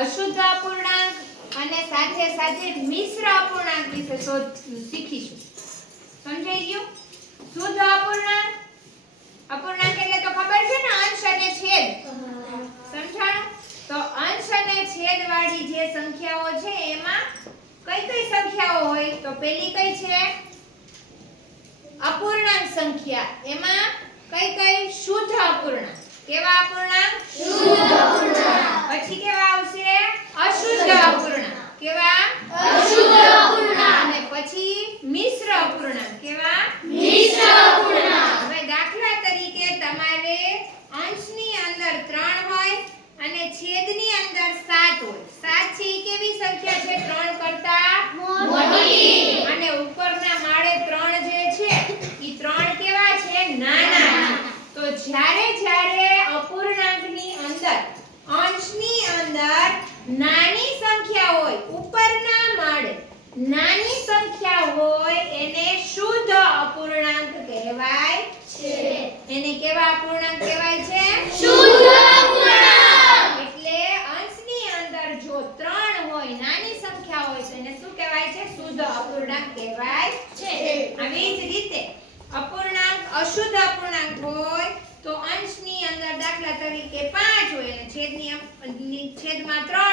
અશુદ્ધ અપૂર્ણાંક અને સાથે સાથે મિશ્ર અપૂર્ણાંક વિશે શીખીશું. સમજાઈ ગયું? શુદ્ધ અપૂર્ણાંક અપૂર્ણાંક એટલે તો ખબર છે ને? અંશ અને છેદ. સમજાણું? તો અંશ અને છેદ વાળી જે સંખ્યાઓ છે, એમાં કઈ કઈ સંખ્યાઓ હોય? તો પેલી કઈ છે? અપૂર્ણાંક સંખ્યા. એમાં કઈ કઈ? શુદ્ધ અપૂર્ણાંક. કેવા અપૂર્ણાંક? શુદ્ધ અપૂર્ણાંક. પછી કેવા આવશે? અશુદ્ધ અપૂર્ણાંક કેવા? અશુદ્ધ અપૂર્ણાંક અને પછી મિશ્ર અપૂર્ણાંક કેવા મિશ્ર અપૂર્ણાંક હવે દાખલા તરીકે તમારે અંશની અંદર 3 હોય અને છેદની અંદર 7 હોય 7 છે ઈ કેવી સંખ્યા છે 3 કરતા મોટી અને ઉપરના માળે 3 જે છે ઈ 3 કેવા છે નાના તો જ્યારે જ્યારે અપૂર્ણાંકની અંદર અંશની અંદર નાની સંખ્યા હોય ઉપરના માળે. નાની સંખ્યા હોય એને શુદ્ધ અપૂર્ણાંક કહેવાય છે. એને કેવા અપૂર્ણાંક કહેવાય છે? શુદ્ધ અપૂર્ણાંક! એટલે અંશની અંદર જો 3 હોય નાની સંખ્યા હોય તો એને શું કહેવાય છે? શુદ્ધ અપૂર્ણાંક કહેવાય છે. આવી જ રીતે અપૂર્ણાંક અશુદ્ધ અપૂર્ણાંક હોય તો અંશની અંદર દાખલા તરીકે 5 હોય અને છેદની છેદમાં 3 હોય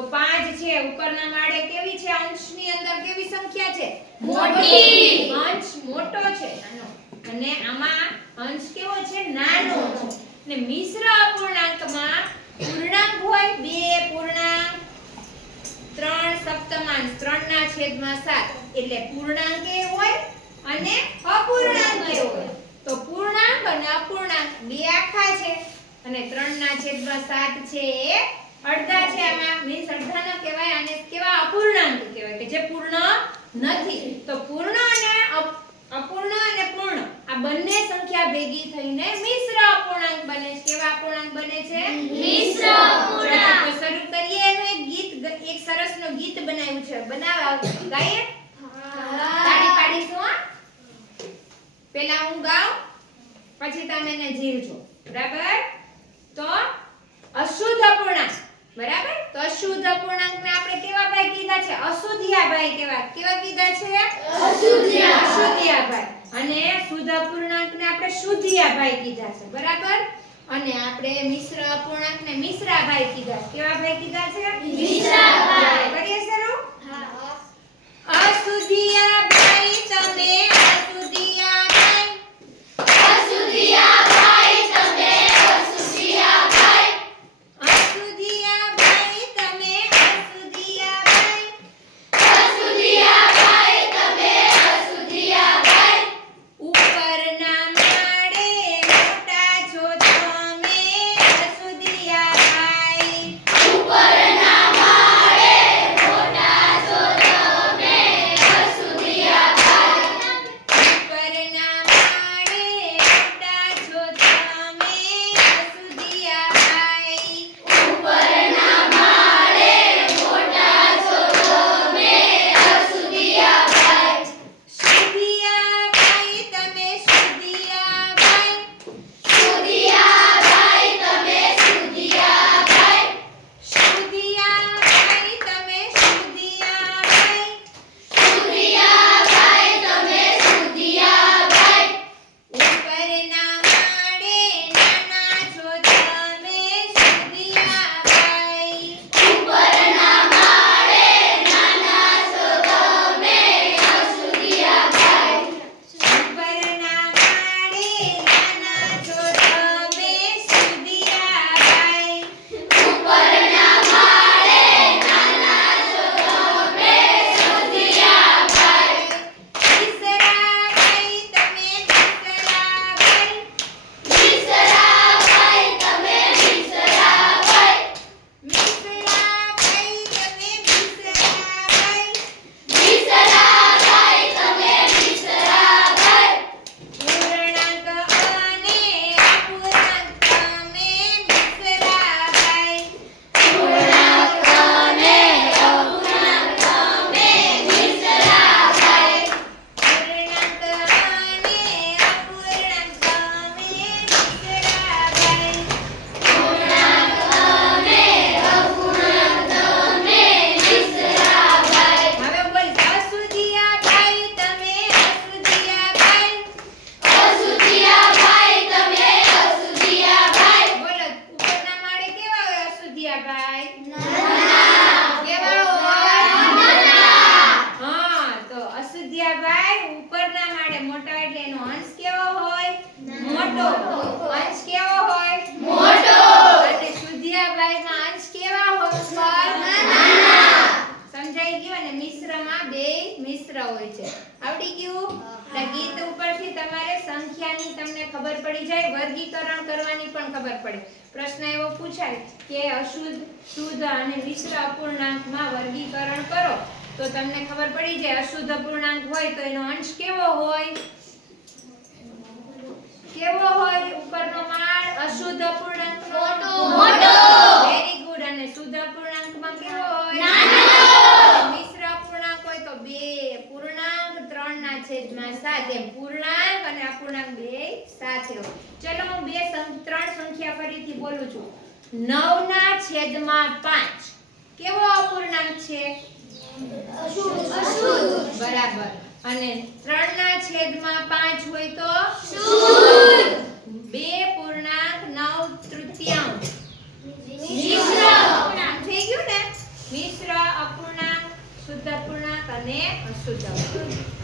તો 5 છે ઉપરના માળે કેવી છે અંશની અંદર કેવી સંખ્યા છે? મોટી. અંશ મોટો છે નાનો. અને આમાં અંશ કેવો છે નાનો છે. ને મિશ્ર અપૂર્ણાંકમાં પૂર્ણાંક હોય 2 પૂર્ણાંક ત્રણ સપ્તમાંશ ત્રણના છેદમાં સાત. એટલે પૂર્ણાંક એ હોય અને અપૂર્ણાંક એ હોય. તો પૂર્ણાંક અને અપૂર્ણાંક બે આખા છે. અને ત્રણના છેદમાં સાત છે એ અડધા છે આમાં. મીન્સ અડધા ન કહેવાય આને કેવા અપૂર્ણાંક કહેવાય કે જે પૂર્ણ નથી. તો પૂર્ણ અને અપૂર્ણ અને પૂર્ણ. આ બંને સંખ્યા ભેગી થઈને મિશ્ર અપૂર્ણાંક બને છે. કેવા અપૂર્ણાંક બને છે? મિશ્ર અપૂર્ણાંક. તો શરૂ કરીએ એક ગીત એક સરસનું ગીત બનાવ્યું છે. બનાવા ગાઈએ? તાળી પાડીશું હા. પેલા હું ગાઉં પછી તમે એને જીવજો બરાબર? તો અશુદ્ધ બરાબર? તો અશુદ્ધ અપૂર્ણાંકને આપણે કેવા ભાઈ કીધા છે? અશુદ્ધિયા ભાઈ કેવા કેવા કીધા છે? અશુદ્ધિયા. અશુદ્ધિયા ભાઈ અને શુદ્ધ અપૂર્ણાંકને આપણે શુદ્ધિયા ભાઈ કીધા છે. બરાબર? અને આપણે મિશ્ર અપૂર્ણાંકને મિશ્રા ભાઈ કીધા. કેવા ભાઈ કીધા છે? મિશ્રા ભાઈ. કરીએ શરૂ? અશુદ્ધિયા ગીત ઉપરથી તમારે સંખ્યાની તમને ખબર પડી જાય વર્ગીકરણ કરવાની પણ ખબર પડે પ્રશ્ન એવો પૂછાય કે અશુદ્ધ શુદ્ધ અને મિશ્ર અપૂર્ણાંકમાં વર્ગીકરણ કરો તો તમને ખબર પડી જાય અશુદ્ધ અપૂર્ણાંક હોય તો એનો અંશ કેવો હોય કેવો હોય ઉપરનો માળ અશુદ્ધ અપૂર્ણાંક મોટો. મોટો. વેરી ગુડ અને શુદ્ધ અપૂર્ણાંકમાં કેવો હોય નાનો. અને મિશ્ર અપૂર્ણાંક હોય તો બે પૂર્ણાંક ત્રણ છેદમાં સાત એમ પૂર્ણાંક અને અપૂર્ણાંક બે સાથે હોય. ચલો હું બે ત્રણ સંખ્યા ફરીથી બોલું છું. નવ ના છેદમાં પાંચ. કેવો અપૂર્ણાંક છે? બરાબર. અને ત્રણ ના છેદમાં પાંચ હોય તો? બે પૂર્ણાંક નવ તૃતીયાંશ મિશ્ર અપૂર્ણાંક. થઈ ગયું ને? મિશ્ર અપૂર્ણાંક શુદ્ધ અપૂર્ણાંક અને અશુદ્ધ અપૂર્ણાંક.